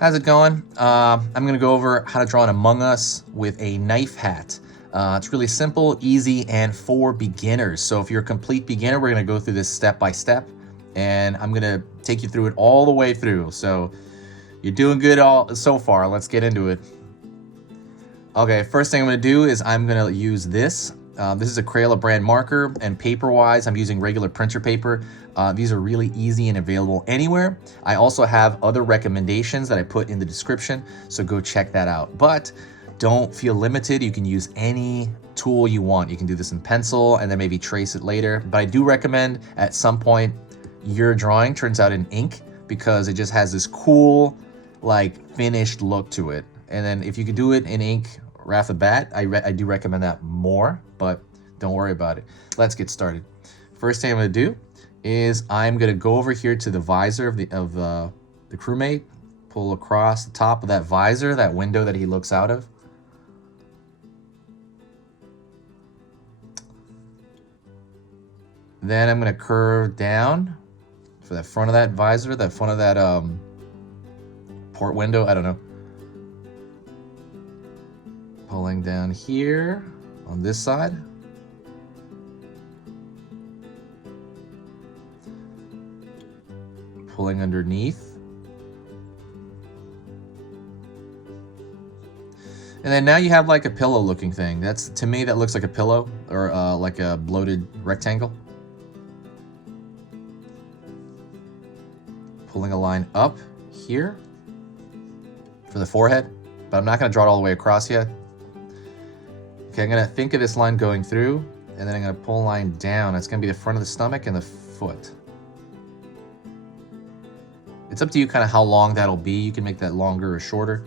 How's it going? I'm gonna go over how to draw an Among Us with a knife hat. It's really simple, easy, and for beginners. So if you're a complete beginner, we're gonna go through this step by step, and I'm gonna take you through it all the way through. So you're doing good all so far. Let's get into it. Okay, first thing I'm gonna do is I'm gonna use this. This is a Crayola brand marker, and paper-wise, I'm using regular printer paper. These are really easy and available anywhere. I also have other recommendations that I put in the description, so go check that out. But don't feel limited. You can use any tool you want. You can do this in pencil and then maybe trace it later. But I do recommend at some point your drawing turns out in ink because it just has this cool, like, finished look to it. And then if you could do it in ink right off the bat, I do recommend that more, but don't worry about it. Let's get started. First thing I'm gonna do is I'm gonna go over here to the visor of the crewmate, pull across the top of that visor, that window that he looks out of. Then I'm gonna curve down for the front of that visor, the front of that port window, I don't know. Pulling down here on this side. Pulling underneath. And then now you have like a pillow looking thing. That's, to me, that looks like a pillow or like a bloated rectangle. Pulling a line up here for the forehead, but I'm not gonna draw it all the way across yet. Okay, I'm gonna think of this line going through, and then I'm gonna pull a line down. It's gonna be the front of the stomach and the foot. It's up to you kind of how long that'll be. You can make that longer or shorter.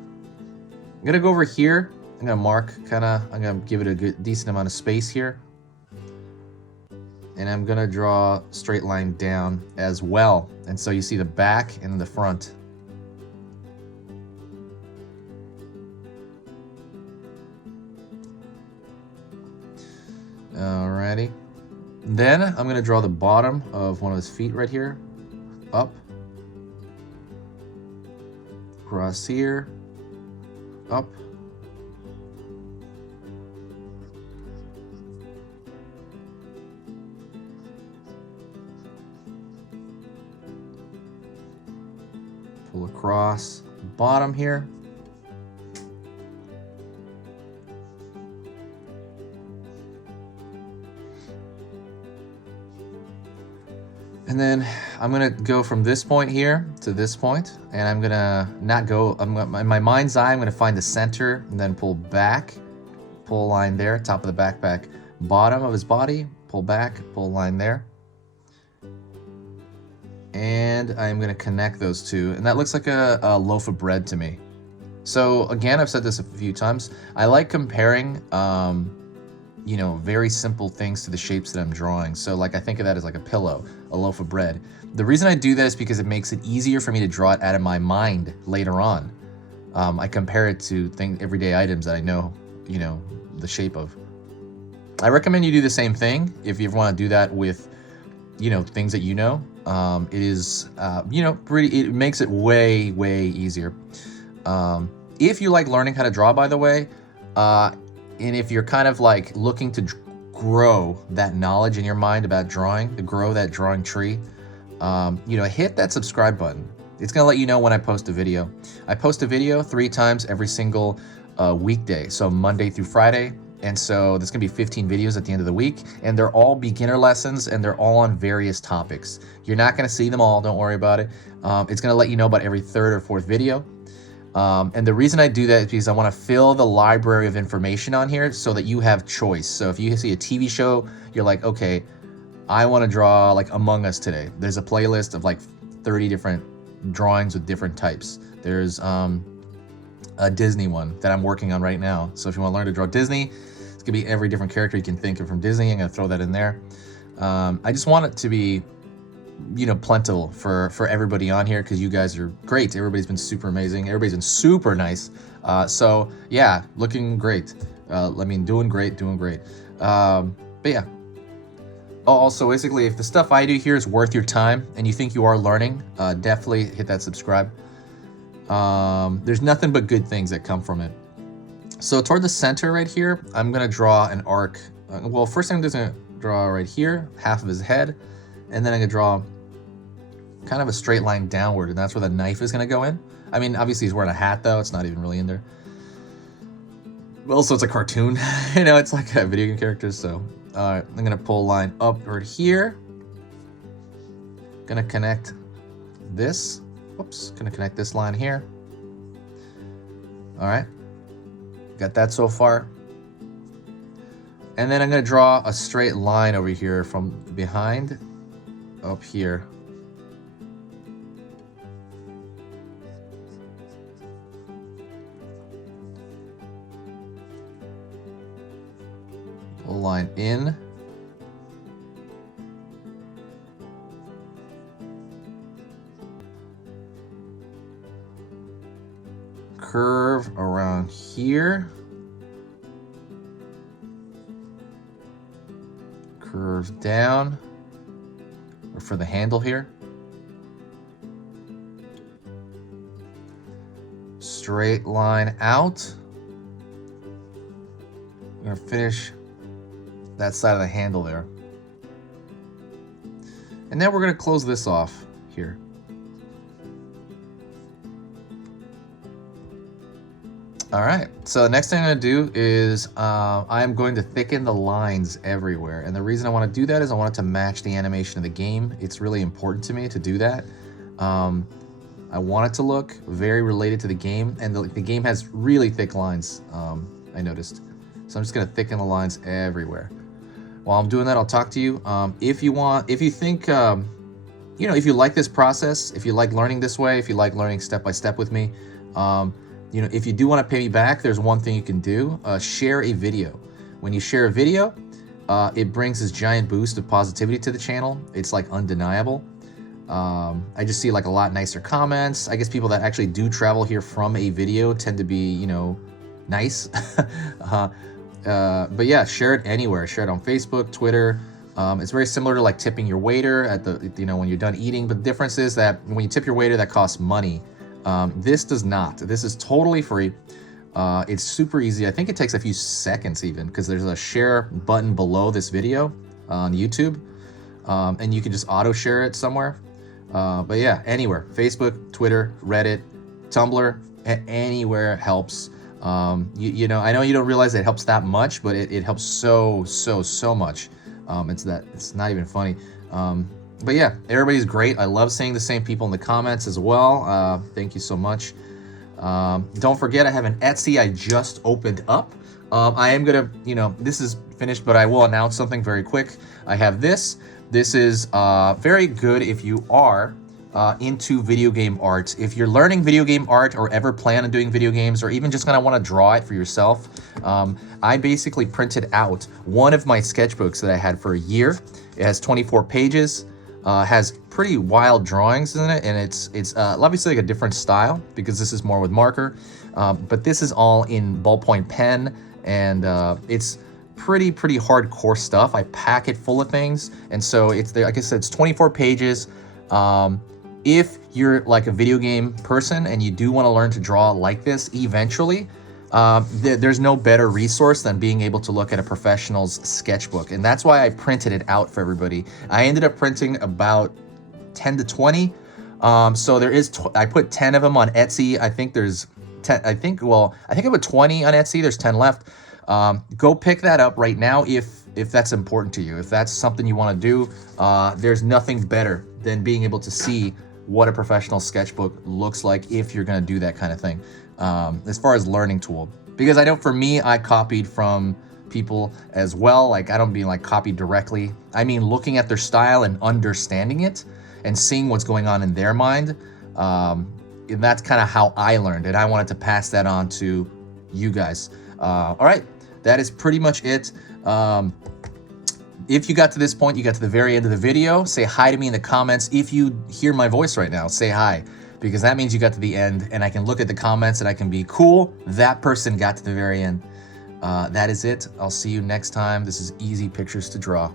I'm gonna go over here. I'm gonna mark I'm gonna give it a good, decent amount of space here. And I'm gonna draw a straight line down as well. And so you see the back and the front. Alrighty. Then I'm gonna draw the bottom of one of his feet right here. Up. Across here. Up. Pull across the bottom here. And then I'm gonna go from this point here to this point, and I'm gonna not go, in my mind's eye, I'm gonna find the center and then pull back, pull a line there, top of the backpack, bottom of his body, pull back, pull a line there. And I'm gonna connect those two, and that looks like a loaf of bread to me. So again, I've said this a few times, I like comparing you know, very simple things to the shapes that I'm drawing. So like, I think of that as like a pillow, a loaf of bread. The reason I do that is because it makes it easier for me to draw it out of my mind later on. I compare it to everyday items that I know, you know, the shape of. I recommend you do the same thing if you ever want to do that with, you know, things that you know. It is, you know, it makes it way, way easier. If you like learning how to draw, by the way, and if you're kind of like looking to grow that knowledge in your mind about drawing, to grow that drawing tree, you know, hit that subscribe button. It's gonna let you know when I post a video. I post a video 3 times every single weekday, so Monday through Friday. And so there's gonna be 15 videos at the end of the week, and they're all beginner lessons, and they're all on various topics. You're not gonna see them all, don't worry about it. It's gonna let you know about every 3rd or 4th video. And the reason I do that is because I want to fill the library of information on here so that you have choice. So if you see a TV show, you're like, okay, I want to draw like Among Us today. There's a playlist of like 30 different drawings with different types. There's a Disney one that I'm working on right now. So if you want to learn to draw Disney, it's gonna be every different character you can think of from Disney. I'm gonna throw that in there. I just want it to be, you know, plentiful for everybody on here, because you guys are great. Everybody's been super amazing. Everybody's been super nice. So yeah, looking great. I mean, doing great. But yeah. Also, basically, if the stuff I do here is worth your time and you think you are learning, definitely hit that subscribe. There's nothing but good things that come from it. So toward the center right here, I'm gonna draw an arc. Well, first I'm just gonna draw right here, half of his head, and then I'm gonna draw kind of a straight line downward, and that's where the knife is gonna go in. I mean, obviously he's wearing a hat though, it's not even really in there. Also, it's a cartoon, you know, it's like a video game character, so. I'm gonna pull a line upward here. Gonna connect this. Whoops, gonna connect this line here. All right, got that so far. And then I'm gonna draw a straight line over here from behind up here. Pull a line in. Curve around here. Curve down, or for the handle here. Straight line out. I'm gonna finish that side of the handle there. And then we're gonna close this off here. All right, so the next thing I'm gonna do is I'm going to thicken the lines everywhere. And the reason I wanna do that is I want it to match the animation of the game. It's really important to me to do that. I want it to look very related to the game, and the game has really thick lines, I noticed. So I'm just gonna thicken the lines everywhere. While I'm doing that, I'll talk to you. If you think, you know, if you like this process, if you like learning this way, if you like learning step by step with me, you know, if you do want to pay me back, there's one thing you can do. Share a video. When you share a video, it brings this giant boost of positivity to the channel. It's like undeniable. I just see like a lot nicer comments. I guess people that actually do travel here from a video tend to be, you know, nice. But yeah, share it anywhere. Share it on Facebook, Twitter. It's very similar to like tipping your waiter at the, you know, when you're done eating. But the difference is that when you tip your waiter, that costs money. This does not. This is totally free. It's super easy. I think it takes a few seconds even, because there's a share button below this video on YouTube, and you can just auto share it somewhere. But yeah, anywhere. Facebook, Twitter, Reddit, Tumblr, anywhere helps. You know, I know you don't realize it helps that much, but it helps so much. It's not even funny. But yeah, everybody's great. I love seeing the same people in the comments as well. Thank you so much. Don't forget, I have an Etsy I just opened up. I am gonna, you know, this is finished, but I will announce something very quick. I have this. This is very good if you are into video game art. If you're learning video game art or ever plan on doing video games, or even just gonna wanna draw it for yourself, I basically printed out one of my sketchbooks that I had for a year. It has 24 pages. Has pretty wild drawings in it, and it's obviously like a different style because this is more with marker, but this is all in ballpoint pen, and it's pretty hardcore stuff. I pack it full of things, and so it's there. Like I said, it's 24 pages. If you're like a video game person and you do want to learn to draw like this eventually, there's no better resource than being able to look at a professional's sketchbook. And that's why I printed it out for everybody. I ended up printing about 10 to 20. So there is, I put 10 of them on Etsy. I think there's 10, I think I put 20 on Etsy. There's 10 left. Go pick that up right now if that's important to you. If that's something you want to do, there's nothing better than being able to see what a professional sketchbook looks like if you're going to do that kind of thing. As far as learning tool, because I know for me, I copied from people as well. Like, I don't mean like copied directly. I mean, looking at their style and understanding it and seeing what's going on in their mind. And that's kind of how I learned, and I wanted to pass that on to you guys. All right, that is pretty much it. If you got to this point, you got to the very end of the video, say hi to me in the comments. If you hear my voice right now, say hi, because that means you got to the end, and I can look at the comments and I can be cool. That person got to the very end. That is it. I'll see you next time. This is Easy Pictures to Draw.